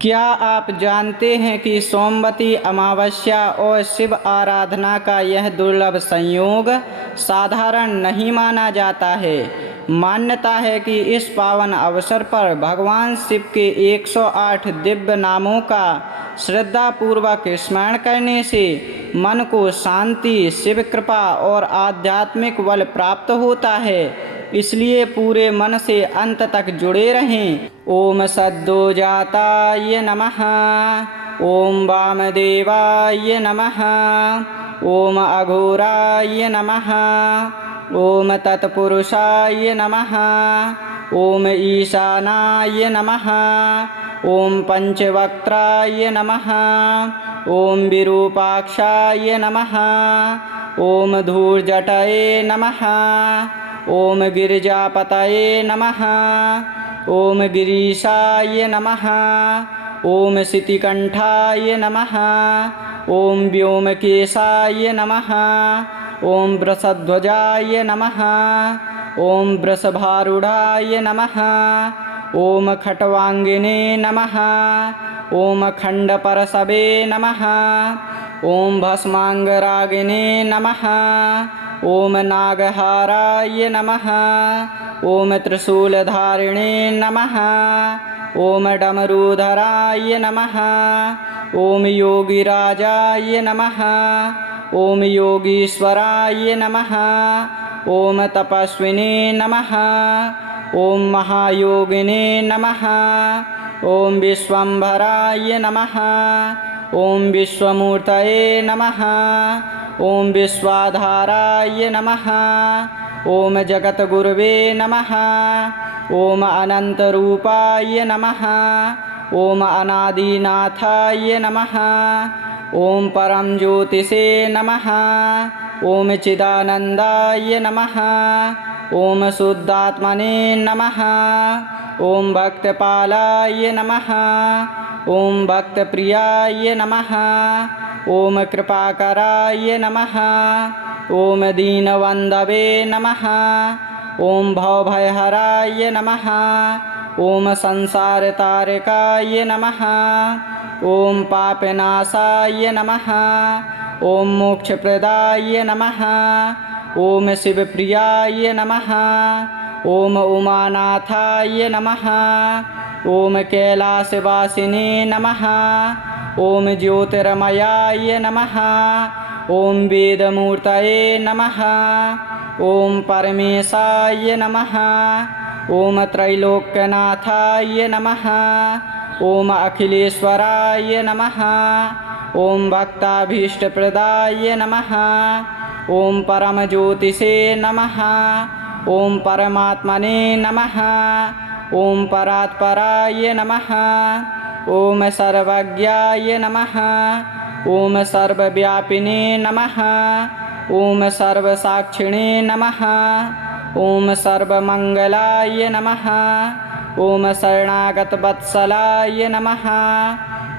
क्या आप जानते हैं कि सोमवती अमावस्या और शिव आराधना का यह दुर्लभ संयोग साधारण नहीं माना जाता है। मान्यता है कि इस पावन अवसर पर भगवान शिव के 108 दिव्य नामों का श्रद्धापूर्वक स्मरण करने से मन को शांति, शिव कृपा और आध्यात्मिक बल प्राप्त होता है। इसलिए पूरे मन से अंत तक जुड़े रहें। ओम सद्योजाताय नमः। ओम वामदेवाय नमः। ओम अघोराय नमः। ओम तत्पुरुषाय नमः। ओम ईशानाय नमः। ओम पंचवक्त्राय नमः। ओम विरूपाक्षाय नमः। ओम धूर्जटये नमः। ओम गिरिजापतये नमः। ओम गिरीशाय नमः। ओम शितिकंठाय नमः। ओम व्योमकेशाय नमः। ओम वृषध्वजाय नमः। ओम वृषभारूढ़ाय नमः। ओम खट्वांगिने नमः। ओम खंडपरशवे नमः। ओम भस्मांगरागिने नमः। ओम नागहाराय नमः। ओम त्रिशूलधारिणे नमः। ओम डमरूधराय नमः। ओम योगिराजाय नमः। ओम योगीश्वराय नमः। ओम तपस्विने नमः। ओम महायोगिने नमः। ओम विश्वंभराय नमः। ओम विश्वमूर्तये नमः। ओम विश्वाधाराय नमः। ओम जगद्गुरवे नमः। ओम अनंतरूपाय नमः। ओम अनादिनाथाय नमः। ओम परम ज्योतिषे नमः। ओम चिदानंदाय नमः। ओम शुद्धात्मने नमः। ओम भक्तपालाय नमः। ओम भक्तप्रियाय नमः। ओम कृपाकराय नमः। ओम दीनवंदवे नमः। ओम भवभयहराय नमः। ओम संसारतारकाय नमः। ओम पापनाशाय नमः। ओम मोक्षप्रदाय नमः। ओम शिवप्रियाय नमः। ओम उमानाथाय नमः। ओम कैलासवासिने नमः। ओम ज्योतिर्मयाय नमः। ओम वेदमूर्तये नमः। ओम परमेशाय नमः। ओम त्रैलोक्यनाथाय नमः। ओम अखिलेश्वराय नमः। ओम भक्ताभीष्टप्रदाय नमः। ओम परमज्योतिषे नमः। ओम परमात्मने नमः। ओम परात्पराय नमः। ओम सर्वज्ञाय नमः। ओम सर्वव्यापिने नमः। ओम सर्वसाक्षिणे नमः। ओम सर्वमंगलाय नमः। ओम शरणागतवत्सलाय नमः।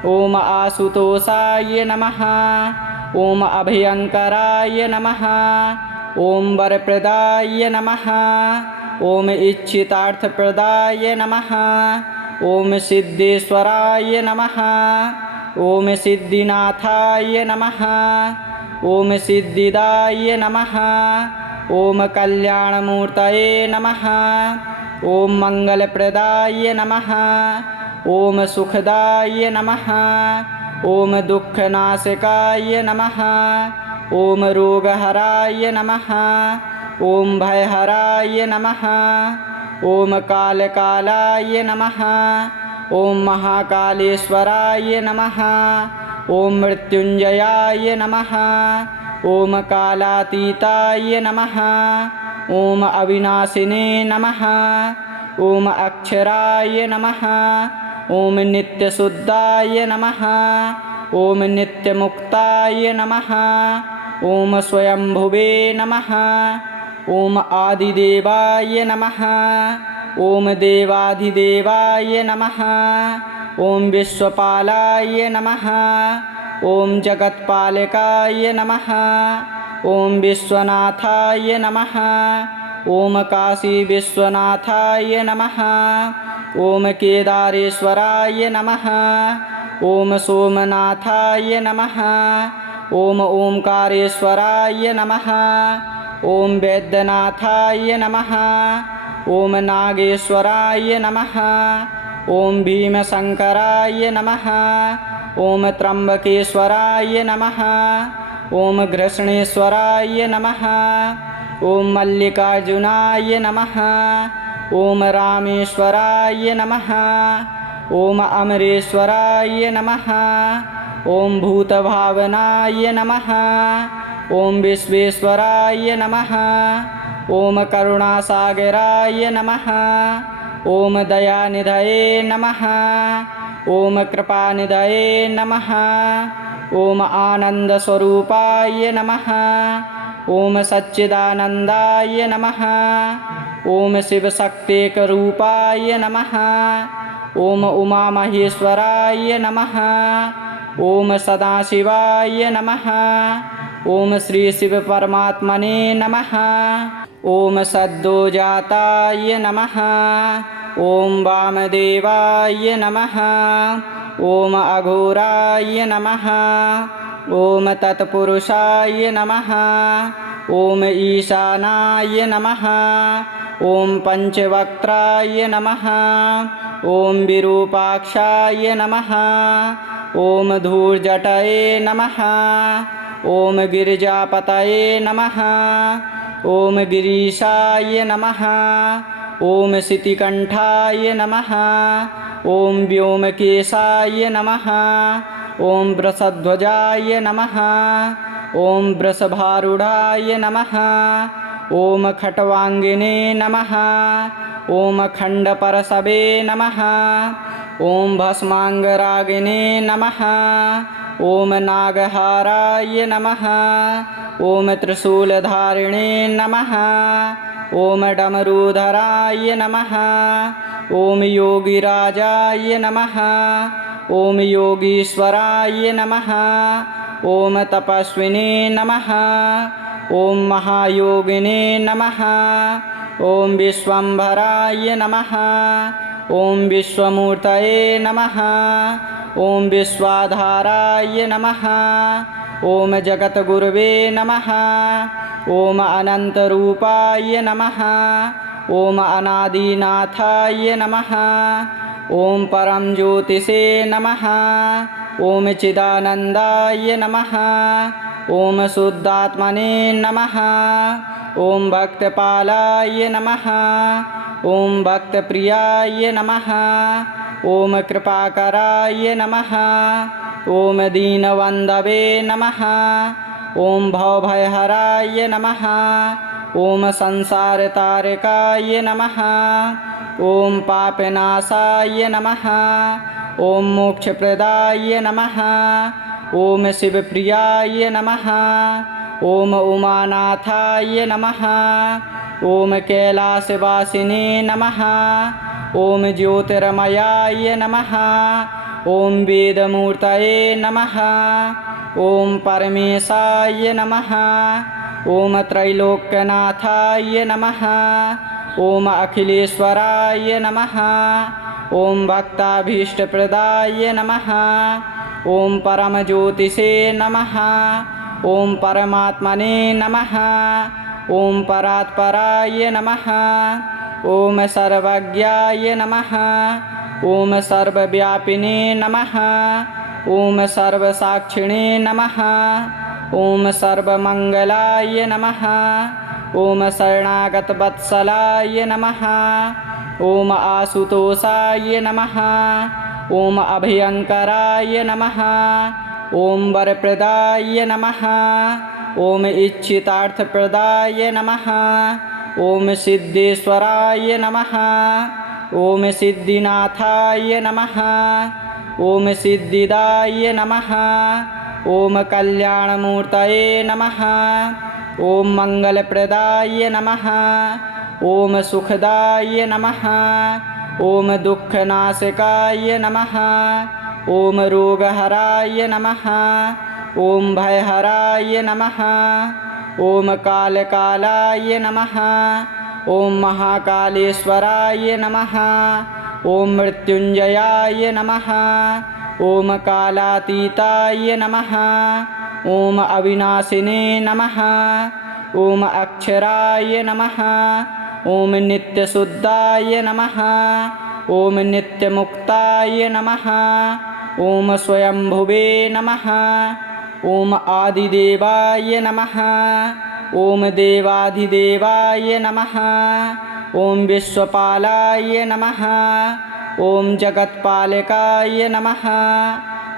ओम आशुतोषाय नमः। ओम अभयंकराय नमः। ओम वरप्रदाय नमः। ओम इच्छितार्थप्रदाय नमः। ओम सिद्धेश्वराय नमः। ओम सिद्धिनाथाय नमः। ओम सिद्धिदाय नमः। ओम कल्याणमूर्तये नमः। ओम मंगलप्रदाय नमः। ओम सुखदाय नमः। ओम दुःखनाशकाय नमः। ओम रोगहराय नमः। ओम भयहराय नमः। ओम कालकालाय नमः। ओम महाकालेश्वराय नमः। ओम मृत्युंजयाय नमः। ओम कालातीताय नमः। ओम अविनाशिने नमः। ओम अक्षराय नमः। ओम नित्यशुद्धाय नमः। ओम नित्यमुक्ताय नमः। ओम स्वयंभुवे नमः। ओम आदिदेवाय नमः। ओम देवाधिदेवाय नमः। ओम विश्वपालाय नमः। ओम जगत्पालकाय नमः। ओम विश्वनाथाय नमः। ओम काशी विश्वनाथाय नमः। ओम केदारेश्वराय नमः। ओम सोमनाथाय नमः। ओम ओंकारेश्वराय नमः। ओम वैद्यनाथाय नमः। ओम नागेश्वराय नमः। ओम भीमशंकराय नमः। ओम त्र्यंबकेश्वराय नमः। ओम घृष्णेश्वराय नमः। ओम मल्लिकार्जुनाय नमः। ओम रामेश्वराय नमः। ओम अमरेश्वराय नमः। ओम भूतभावनाय नमः। ओम विश्वेश्वराय नमः। ओम करुणासागराय नमः। ओम दयानिधये नमः। ओम कृपानिधये नमः। ओम आनंदस्वरूपाय नमः। ओम सच्चिदानंदाय नमः। ओम शिवशक्तेकरूपाय नमः। ओम उमामहेश्वराय नमः। ओम सदाशिवाय नमः। ओम श्री शिव परमात्मने नमः। ओम सद्योजाताय नमः। ओम वामदेवाय नमः। ओम अघोराय नमः। ओम तत्पुरुषाय नमः। ओम ईशानाय नमः। ओम पंचवक्त्राय नमः। ओम विरूपाक्षाय नमः। ओम धूर्जटये नमः। ओम गिरिजापतये नमः। ओम गिरीशाय नमः। ओम शितिकंठाय नमः। ओम व्योमकेशाय नमः। ओम वृषध्वजाय नमः। ओम वृषभारूढ़ाय नमः। ओम खट्वांगिने नमः। ओम खंडपरशवे नमः। ओम भस्मांगरागिने नमः। ओम नागहाराय नमः। ओम त्रिशूलधारिणे नमः। ओम डमरूधराय नमः। ओम योगिराजाय नमः। ओम योगीश्वराय नमः। ओम तपस्विने नमः। ओम महायोगिने नमः। ओम विश्वंभराय नमः। ओम विश्वमूर्तये नमः। ओम विश्वाधाराय नमः। ओम जगतगुरवे नमः। ओम अनंतरूपाय नमः। ओम अनादिनाथाय नमः। ओम परम ज्योतिषे नमः। ओम चिदानंदाय नमः। ओम शुद्धात्मने नमः। ओम भक्तपालाय नमः। ओम भक्तप्रियाय नमः। ओम कृपाकराय नमः। ओम दीनबंधवे नमः। ओम भवभयहराय नमः। ओम संसारतारकाय नमः। ओम पापनाशाय नमः। ओम मोक्षप्रदाय नमः। ओम शिवप्रियाय नमः। ओम उमानाथाय नमः। ओम कैलासवासिने नमः। ओम ज्योतिर्मयाय नमः। ओम वेदमूर्तये नमः। ओम परमेशाय नमः। ओम त्रैलोक्यनाथाय नमः। ओम अखिलेश्वराय नमः। ओम भक्ताभीष्टप्रदाय नमः। ओम परमज्योतिषे नमः। ओम परमात्मने नमः। ओम परात्पराय नमः। ओम सर्वज्ञाय नमः। ओम सर्वव्यापिने नमः। ओम सर्वसाक्षिणे नमः। ओम सर्वमंगलाय नमः। ओम शरणागतवत्सलाय नमः। ओम आशुतोषाय नमः। ओम अभयंकराय नमः। ओम वरप्रदाय नमः। ओम इच्छितार्थप्रदाय नमः। ओम सिद्धेश्वराय नमः। ओम सिद्धिनाथाय नमः। ओम सिद्धिदाय नमः। ओम कल्याणमूर्तये नमः। ओम मंगलप्रदाय नमः। ओम सुखदाय नमः। ओम दुःखनाशकाय नमः। ओम रोगहराय नमः। ओम भयहराय नमः। ओम कालकालाय नमः। ॐ महाकालेश्वराय नमः। ॐ मृत्युञ्जयाय नमः। ॐ कालातीताय नमः। ॐ अविनाशिने नमः। ॐ अक्षराय नमः। ॐ नित्यशुद्धाय नमः। ॐ नित्यमुक्ताय नमः। ॐ स्वयंभुवे नमः। ॐ आदिदेवाय नमः। ॐ देवाधिदेवाय नमः। ॐ विश्वपालाय नमः। ॐ जगत्पालकाय नमः।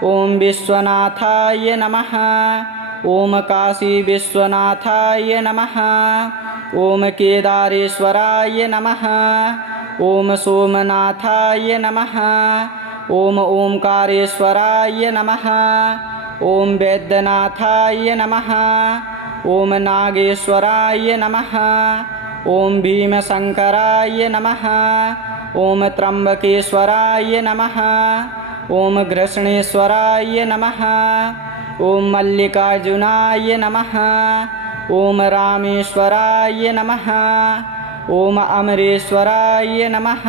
ॐ विश्वनाथाय नमः। ॐ काशीविश्वनाथाय नमः। ॐ केदारेश्वराय नमः। ॐ सोमनाथाय नमः। ॐ ओंकारेश्वराय नमः। ॐ वैद्यनाथाय नमः। ॐ नागेश्वराय नमः। ॐ भीमशंकराय नमः। ॐ त्र्यंबकेश्वराय नमः। ॐ घृष्णेश्वराय नमः। ॐ मल्लिकार्जुनाय नमः। ॐ रामेश्वराय नमः। ॐ अमरेश्वराय नमः।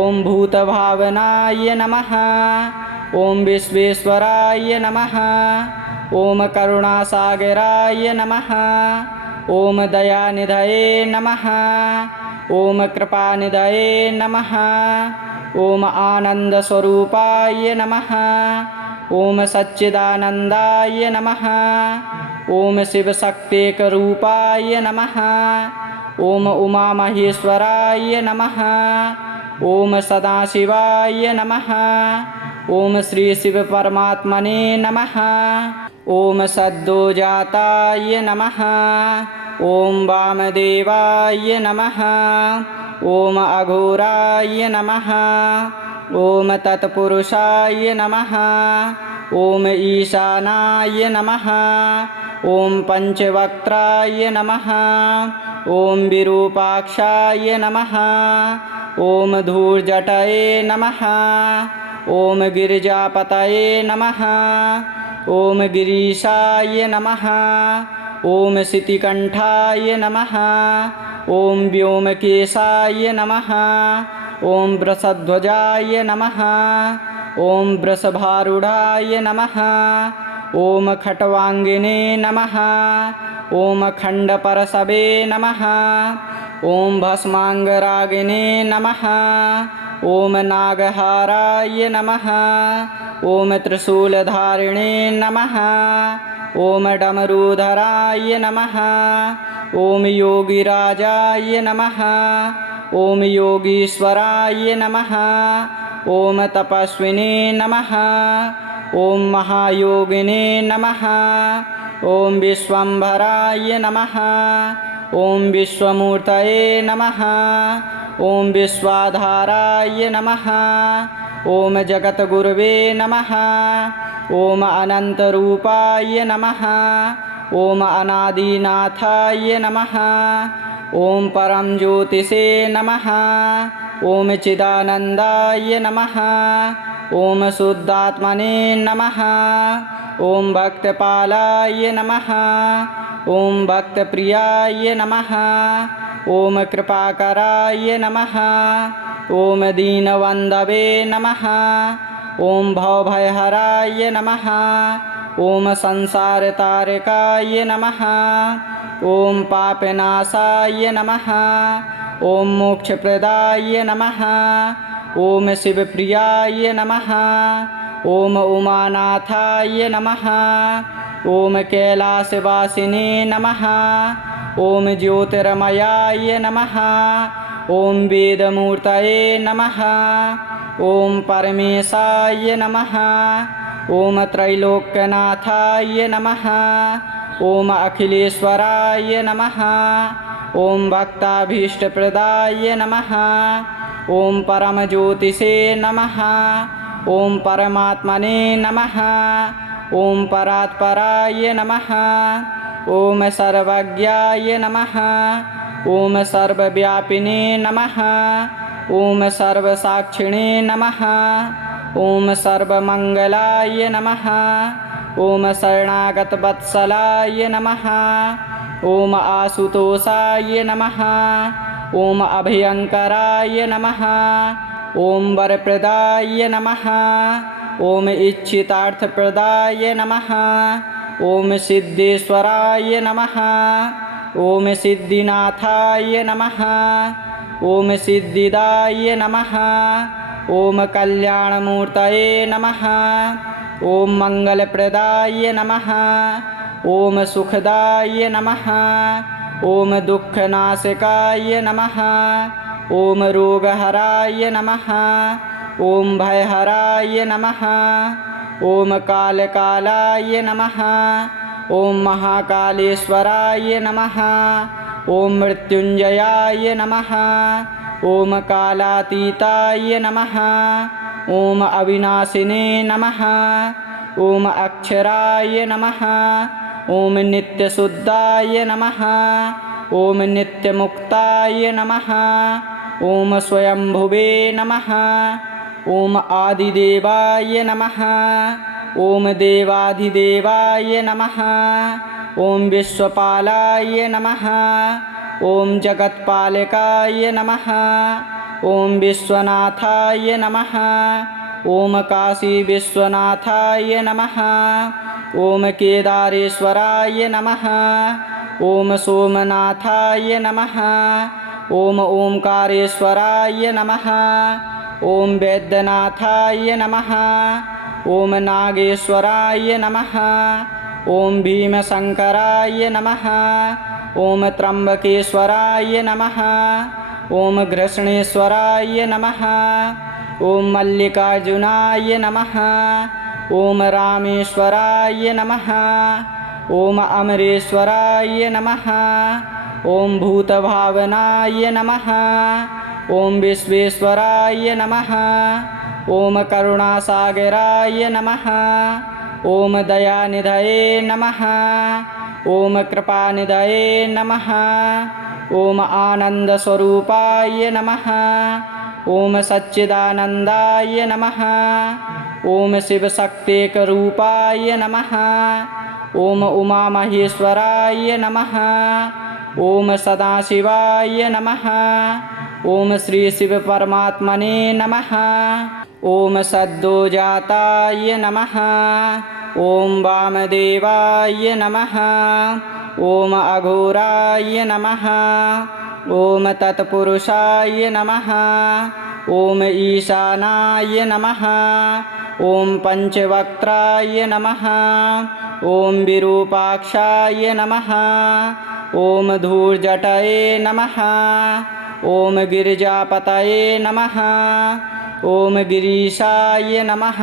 ॐ भूतभावनाय नमः। ॐ विश्वेश्वराय नमः। ॐ करुणासागराय नमः। ॐ दयानिधये नमः। ॐ कृपानिधये नमः। ॐ आनन्दस्वरूपाय नमः। ॐ सच्चिदानन्दाय नमः। ॐ शिवशक्तेकरूपाय नमः। ॐ उमामहेश्वराय नमः। ॐ सदाशिवाय नमः। ॐ श्रीशिवपरमात्मने नमः। ॐ सद्योजाताय नमः। ॐ वामदेवाय नमः। ॐ अघोराय नमः। ॐ तत्पुरुषाय नमः। ॐ ईशानाय नमः। ॐ पंचवक्त्राय नमः। ॐ विरूपाक्षाय नमः। ॐ धूर्जटये नमः। ॐ गिरिजापतये नमः। ॐ गिरीशाय नमः। ॐ शितिकण्ठाय नमः। ॐ व्योमकेशाय नमः। ॐ वृषध्वजाय नमः। ॐ वृषभारूढाय नमः। ॐ खट्वाङ्गिने नमः। ॐ खण्डपरशवे नमः। ॐ भस्माङ्गरागिने नमः। ॐ नागहाराय नमः। ॐ त्रिशूलधारिणे नमः। ॐ डमरूधराय नमः। ॐ योगिराजाय नमः। ॐ योगीश्वराय नमः। ॐ तपस्विने नमः। ॐ महायोगिने नमः। ॐ विश्वम्भराय नमः। ॐ विश्वमूर्तये नमः। ॐ विश्वाधाराय नमः। ॐ जगद्गुरवे नमः। ॐ अनन्तरूपाय नमः। ॐ अनादिनाथाय नमः। ॐ परमज्योतिषे नमः। ॐ चिदानन्दाय नमः। ॐ शुद्धात्मने नमः। ॐ भक्तपालाय नमः। ॐ भक्तप्रियाय नमः। ॐ कृपाकराय नमः। ॐ दीनबन्धवे नमः। ॐ भवभयहराय नमः। ॐ संसारतारकाय नमः। ॐ पापनाशाय नमः। ॐ मोक्षप्रदाय नमः। ॐ शिवप्रियाय नमः। ॐ उमानाथाय नमः। ॐ कैलासवासिने नमः। ॐ ज्योतिर्मयाय नमः। ॐ वेदमूर्तये नमः। ॐ परमेशाय नमः। ॐ त्रैलोक्यनाथाय नमः। ॐ अखिलेश्वराय नमः। ॐ भक्ताभीष्टप्रदाय नमः। ॐ परमज्योतिषे नमः। ॐ परमात्मने नमः। ॐ परात्पराय नमः। ॐ सर्वज्ञाय नमः। ॐ सर्वव्यापिने नमः। ॐ सर्वसाक्षिणे नमः। ॐ सर्वमङ्गलाय नमः। ॐ शरणागतवत्सलाय नमः। ॐ आशुतोषाय नमः। ॐ अभयंकराय नमः। ॐ वरप्रदाय नमः। ॐ इच्छितार्थप्रदाय नमः। ॐ सिद्धेश्वराय नमः। ॐ सिद्धिनाथाय नमः। ॐ सिद्धिदाय नमः। ॐ कल्याणमूर्तये नमः। ॐ मंगलप्रदाय नमः। ॐ सुखदाय नमः। ॐ दुःखनाशकाय नमः। ॐ रोगहराय नमः। ॐ भयहराय नमः। ॐ कालकालाय नमः। ॐ महाकालेश्वराय नमः। ॐ मृत्युंजयाय नमः। ॐ कालातीताय नमः। ॐ अविनाशिने नमः। ॐ अक्षराय नमः। ॐ नित्यशुद्धाय नमः। ॐ नित्यमुक्ताय नमः। ॐ स्वयंभुवे नमः। ॐ आदिदेवाय नमः। ॐ देवाधिदेवाय नमः। ॐ विश्वपालाय नमः। ॐ जगत्पालकाय नमः। ॐ विश्वनाथाय नमः। ॐ काशी विश्वनाथाय नमः। ॐ केदारेश्वराय नमः। ॐ सोमनाथाय नमः। ॐ ओंकारेश्वराय नमः। ॐ वैद्यनाथाय नमः। ॐ नागेश्वराय नमः। ॐ भीमशंकराय नमः। ॐ त्र्यंबकेश्वराय नमः। ॐ घृष्णेश्वराय नमः। ॐ मल्लिकार्जुनाय नमः। ॐ रामेश्वराय नमः। ॐ अमरेश्वराय नमः। ॐ भूतभावनाय नमः। ॐ विश्वेश्वराय नमः। ॐ करुणासागराय नमः। ॐ दयानिधये नमः। ॐ कृपानिधये नमः। ॐ आनन्दस्वरूपाय नमः। ॐ सच्चिदानन्दाय नमः। ॐ शिवशक्तेकरूपाय नमः। ॐ उमामहेश्वराय नमः। ॐ सदाशिवाय नमः। ॐ श्री शिव परमात्मने नमः। ॐ सद्योजाताय नमः। ॐ वामदेवाय नमः। ॐ अघोराय नमः। ॐ तत्पुरुषाय नमः। ॐ ईशानाय नमः। ॐ पंचवक्त्राय नमः। ॐ विरूपाक्षाय नमः। ॐ धूर्जटये नमः। ॐ गिरिजापतये नमः। ॐ गिरीशाय नमः।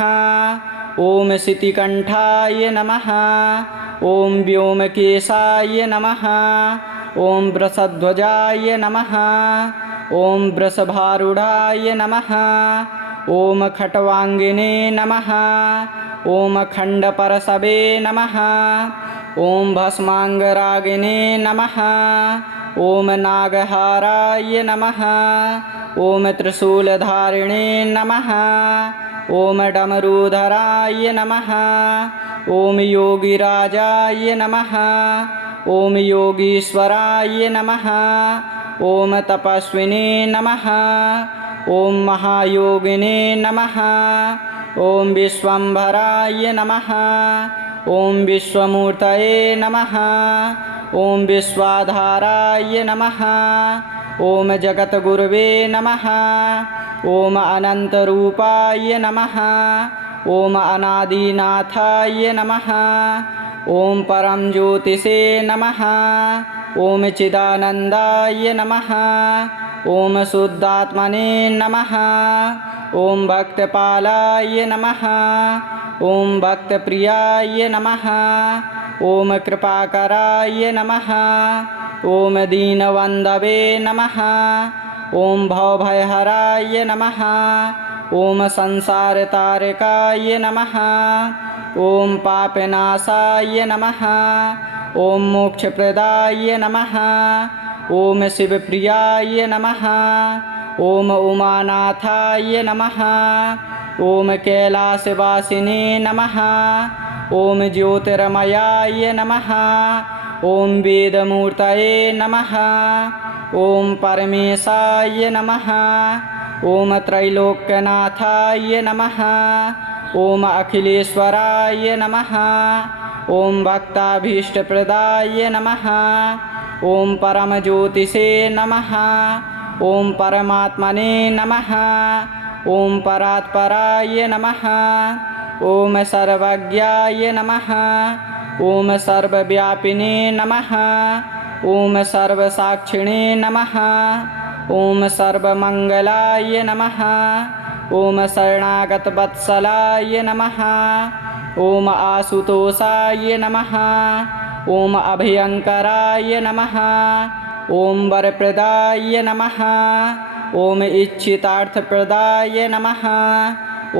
ॐ शितिकण्ठाय नमः। ॐ व्योमकेशाय नमः। ॐ वृषध्वजाय नमः। ॐ वृषभारूढाय नमः। ॐ खट्वाङ्गिने नमः। ॐ खण्डपरशवे नमः। ॐ भस्माङ्गरागिने नमः। ॐ नागहाराय नमः। ॐ त्रिशूलधारिणे नमः। ॐ डमरूधराय नमः। ॐ योगिराजाय नमः। ॐ योगीश्वराय नमः। ॐ तपस्विने नमः। ॐ महायोगिने नमः। ॐ विश्वम्भराय नमः। ॐ विश्वमूर्तये नमः। ॐ विश्वाधाराय नमः। ॐ जगद्गुरवे नमः। ॐ अनन्तरूपाय नमः। ॐ अनादिनाथाय नमः। ॐ परमज्योतिषे नमः। ॐ चिदानन्दाय नमः। ॐ शुद्धात्मने नमः। ॐ भक्तपालाय नमः। ॐ भक्तप्रियाय नमः। ॐ कृपाकराय नमः। ॐ दीनबन्धवे नमः। ॐ भवभयहराय नमः। ॐ संसारतारकाय नमः। ॐ पापनाशाय नमः। ॐ मोक्षप्रदाय नमः। ॐ शिवप्रियाय नमः। ॐ उमानाथाय नमः। ॐ कैलासवासिने नमः। ॐ ज्योतिर्मयाय नमः। ॐ वेदमूर्तये नमः। ॐ परमेशाय नमः। ॐ त्रैलोक्यनाथाय नमः। ॐ अखिलेश्वराय नमः। ॐ भक्ताभीष्टप्रदाय नमः। ॐ परमज्योतिषे नमः। ॐ परमात्मने नमः। ॐ परात्पराय नमः। ॐ सर्वज्ञाय नमः। ॐ सर्वव्यापिने नमः। ॐ सर्वसाक्षिणे नमः। ॐ सर्वमङ्गलाय नमः। ॐ शरणागतवत्सलाय नमः। ॐ आशुतोषाय नमः। ॐ अभयङ्कराय नमः। ॐ वरप्रदाय नमः। ॐ इच्छितार्थप्रदाय नमः।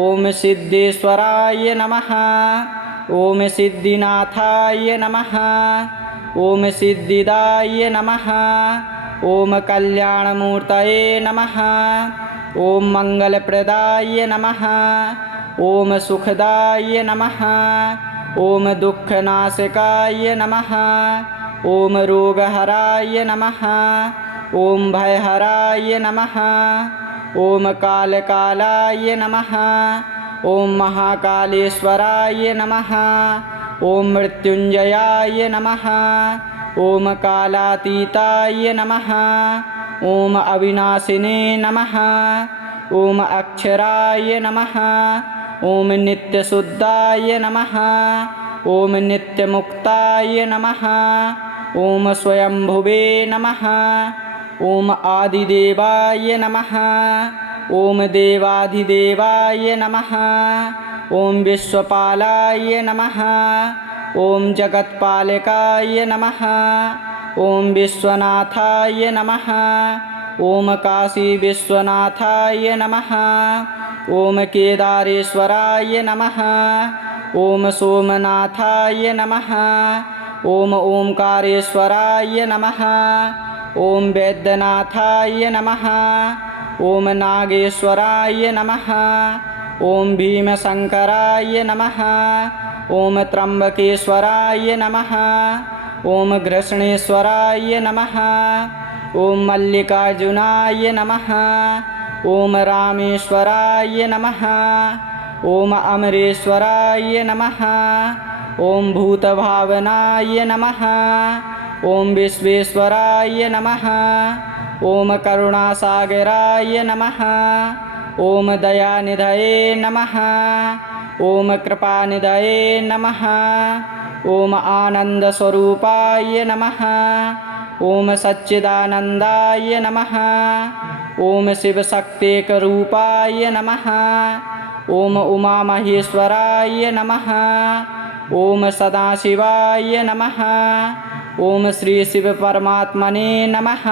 ॐ सिद्धेश्वराय नमः। ॐ सिद्धिनाथाय नमः। ॐ सिद्धिदाय नमः। ॐ कल्याणमूर्तये नमः। ॐ मङ्गलप्रदाय नमः। ॐ सुखदाय नमः। ॐ दुःखनाशकाय नमः। ॐ रोगहराय नमः। ॐ भयहराय नमः। ॐ कालकालाय नमः। ॐ महाकालेश्वराय नमः। ॐ मृत्युञ्जयाय नमः। ॐ कालातीताय नमः। ॐ अविनाशिने नमः। ॐ अक्षराय नमः। ॐ नित्यशुद्धाय नमः। ॐ नित्यमुक्ताय नमः। ॐ स्वयंभुवे नमः। ॐ आदिदेवाय नमः। ॐ देवाधिदेवाय नमः। ॐ विश्वपालाय नमः। ॐ जगत्पालकाय नमः। ॐ विश्वनाथाय नमः। ॐ काशीविश्वनाथाय नमः। ॐ केदारेश्वराय नमः। ॐ सोमनाथाय नमः। ॐ ओंकारेश्वराय नमः। ॐ वैद्यनाथाय नमः। ॐ नागेश्वराय नमः। ॐ भीमशङ्कराय नमः। ॐ त्र्यम्बकेश्वराय नमः। ॐ घृष्णेश्वराय नमः। ॐ मल्लिकार्जुनाय नमः। ॐ रामेश्वराय नमः। ॐ अमरेश्वराय नमः। ॐ भूतभावनाय नमः। ॐ विश्वेश्वराय नमः। ॐ करुणासागराय नमः। ॐ दयानिधये नमः। ॐ कृपानिधये नमः। ॐ आनन्दस्वरूपाय नमः। ॐ सच्चिदानन्दाय नमः। ॐ शिवशक्तेकरूपाय नमः। ॐ उमामहेश्वराय नमः। ॐ सदाशिवाय नमः। ॐ श्रीशिवपरमात्मने नमः।